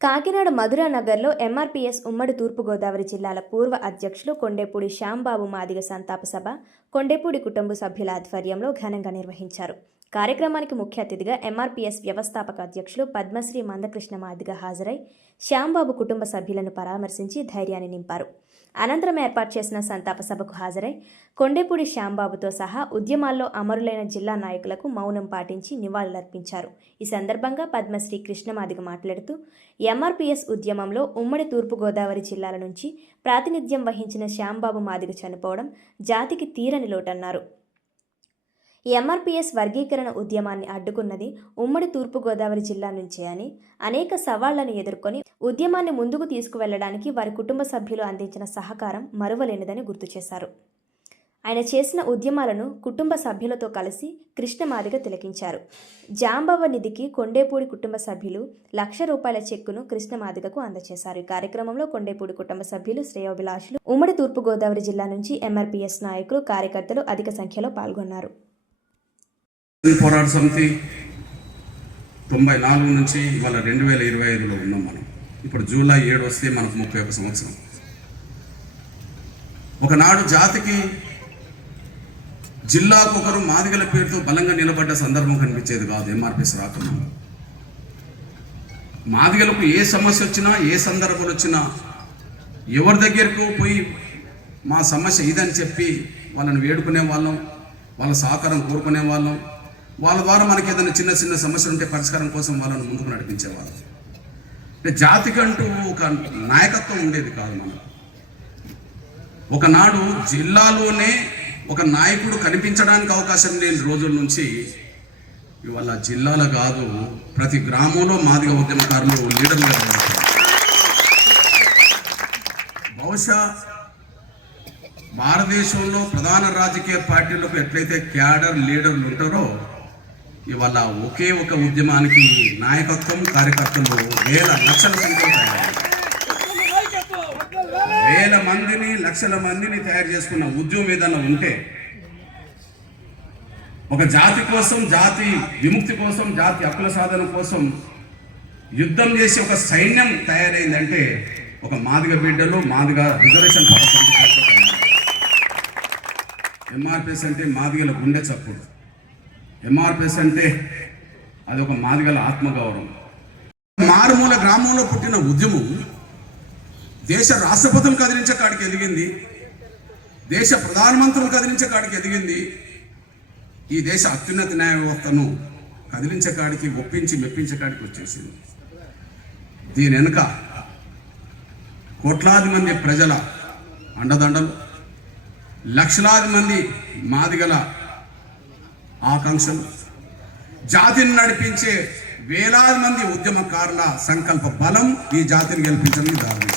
కాకినాడ మధురా నగర్లో ఎంఆర్పీఎస్ ఉమ్మడి తూర్పుగోదావరి జిల్లాల పూర్వ అధ్యక్షులు కొండేపూడి శ్యాంబాబు మాదిగ సంతాప సభ కొండేపూడి కుటుంబ సభ్యుల ఆధ్వర్యంలో ఘనంగా నిర్వహించారు. కార్యక్రమానికి ముఖ్య అతిథిగా ఎంఆర్పీఎస్ వ్యవస్థాపక అధ్యక్షులు పద్మశ్రీ మందకృష్ణ మాదిగ హాజరై శ్యాంబాబు కుటుంబ సభ్యులను పరామర్శించి ధైర్యాన్ని నింపారు. అనంతరం ఏర్పాటు చేసిన సంతాప సభకు హాజరై కొండేపూడి శ్యాంబాబుతో సహా ఉద్యమాల్లో అమరులైన జిల్లా నాయకులకు మౌనం పాటించి నివాళులర్పించారు. ఈ సందర్భంగా పద్మశ్రీ కృష్ణమాదిగ మాట్లాడుతూ ఎంఆర్పీఎస్ ఉద్యమంలో ఉమ్మడి తూర్పుగోదావరి జిల్లాల నుంచి ప్రాతినిధ్యం వహించిన శ్యాంబాబు మాదిగ చనిపోవడం జాతికి తీరని లోటన్నారు. ఎంఆర్పిఎస్ వర్గీకరణ ఉద్యమాన్ని అడ్డుకున్నది ఉమ్మడి తూర్పుగోదావరి జిల్లా నుంచే అని అనేక సవాళ్ళను ఎదుర్కొని ఉద్యమాన్ని ముందుకు తీసుకువెళ్ళడానికి వారి కుటుంబ సభ్యులు అందించిన సహకారం మరువలేనిదని గుర్తు చేశారు. ఆయన చేసిన ఉద్యమాలను కుటుంబ సభ్యులతో కలిసి కృష్ణమాదిగ తిలకించారు. జాంబవ నిధికి కొండేపూడి కుటుంబ సభ్యులు లక్ష రూపాయల చెక్కును కృష్ణమాదిగకు అందజేశారు ఈ కార్యక్రమంలో కొండేపూడి కుటుంబ సభ్యులు శ్రేయోభిలాషులు ఉమ్మడి తూర్పుగోదావరి జిల్లా నుంచి ఎంఆర్పీఎస్ నాయకులు కార్యకర్తలు అధిక సంఖ్యలో పాల్గొన్నారు. పోరాట సమితి తొంభై నాలుగు నుంచి ఇవాళ రెండు వేల ఇరవై ఐదులో ఉన్నాం మనం. ఇప్పుడు జూలై ఏడు వస్తే మనకు ముప్పై ఒక సంవత్సరం. ఒకనాడు జాతికి జిల్లాకు ఒకరు మాదిగల పేరుతో బలంగా నిలబడ్డ సందర్భం కనిపించేది కాదు ఎంఆర్పిఎస్ రాకుండా మాదిగలకు ఏ సమస్య వచ్చినా ఏ సందర్భాలు వచ్చినా ఎవరి దగ్గరకు పోయి మా సమస్య ఇదని చెప్పి వాళ్ళని వేడుకునే వాళ్ళం వాళ్ళ సహకారం కోరుకునే వాళ్ళం వాళ్ళ ద్వారా మనకి ఏదైనా చిన్న చిన్న సమస్యలు ఉంటే పరిష్కారం కోసం వాళ్ళని ముందుకు నడిపించేవాళ్ళు. అంటే జాతికంటూ ఒక నాయకత్వం ఉండేది కాదు మనం. ఒకనాడు జిల్లాలోనే ఒక నాయకుడు కనిపించడానికి అవకాశం లేని రోజుల నుంచి ఇవాళ జిల్లాలో కాదు ప్రతి గ్రామంలో మాదిగ ఉద్యమకారులు లీడర్లు బహుశా భారతదేశంలో ప్రధాన రాజకీయ పార్టీలకు ఎట్లయితే క్యాడర్ లీడర్లు ఉంటారో ఇవాళ ఒకే ఒక ఉద్యమానికి నాయకత్వం కార్యకర్తలు వేల లక్షల సంఖ్యలో తయారయ్యారు. వేల మందిని లక్షల మందిని తయారు చేసుకున్న ఉద్యమం ఏదైనా ఉంటే ఒక జాతి కోసం జాతి విముక్తి కోసం జాతి హక్కుల సాధన కోసం యుద్ధం చేసి ఒక సైన్యం తయారైందంటే ఒక మాదిగ బిడ్డలు మాదిగ రిజర్వేషన్ ఎంఆర్పిఎస్ అంటే మాదిగల గుండె చప్పుడు ఎంఆర్పిఎస్ అంటే అది ఒక మాదిగల ఆత్మగౌరవం. మారుమూల గ్రామంలో పుట్టిన ఉద్యమం దేశ రాష్ట్రపతులు కదిలించే కాడికి ఎదిగింది దేశ ప్రధానమంత్రులు కదిలించే కాడికి ఎదిగింది ఈ దేశ అత్యున్నత న్యాయ వ్యవస్థను కదిలించే కాడికి ఒప్పించి మెప్పించే కాడికి వచ్చేసింది. దీని వెనుక కోట్లాది మంది ప్రజల అండదండలు లక్షలాది మంది మాదిగల ఆకాంక్షలు. జాతిని నడిపించే వేలాది మంది ఉద్యమకారుల సంకల్ప బలం ఈ జాతిని గెలిపించడానికి దారి